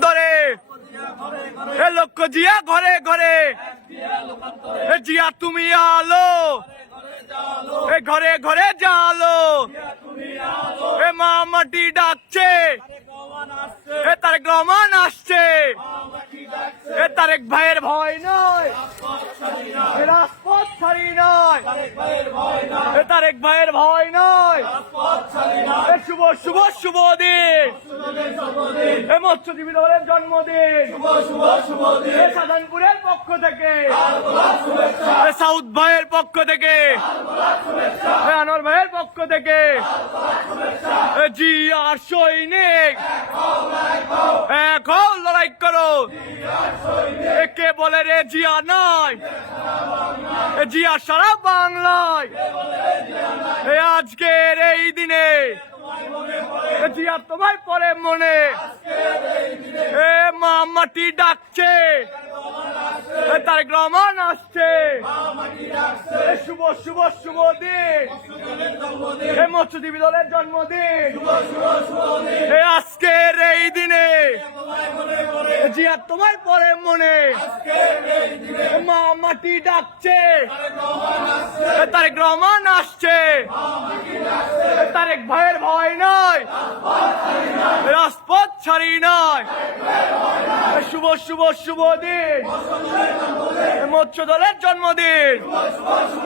ধরে। এ লক্ষ্য জিয়া, ঘরে ঘরে। এ জিয়া, তুমি আলো। এ ঘরে ঘরে জালো। এ মা মাটি ডাকছে। এ তারেক রহমান আসছে। এ তারেক ভাইয়ের ভয় নয়। ছাড়ি নয়। তারেক ভাইয়ের ভয় নয়। শুভ শুভ শুভ দিন। এ মৎস্যজীবী দলের জন্মদিন। সাধারণপুরের পক্ষ থেকে। সাউথ ভাইয়ের পক্ষ থেকে। আনোয়ার ভাইয়ের পক্ষ থেকে। জি আর সৈনিক। এখন লড়াই করো। কে বলে রে জিয়া এ জিয়া সারা বাংলায়। আজকের এই দিনে। জিয়া তোমায় পরে মনে। এ মা মাটি ডাকছে। এ তারেক রহমান আসছে। শুভ শুভ শুভ দিন। মৎস্যজীবী দলের জন্মদিন। এ জিয়া তোমার পরে মনে। মা মাটি ডাকছে। এ তারেক রহমান আসছে। এ তারেক ভাইয়ের ভয় নয় রাজপথ ছাড়ি নয় শুভ শুভ শুভ দিন। মৎস্য দলের জন্মদিন।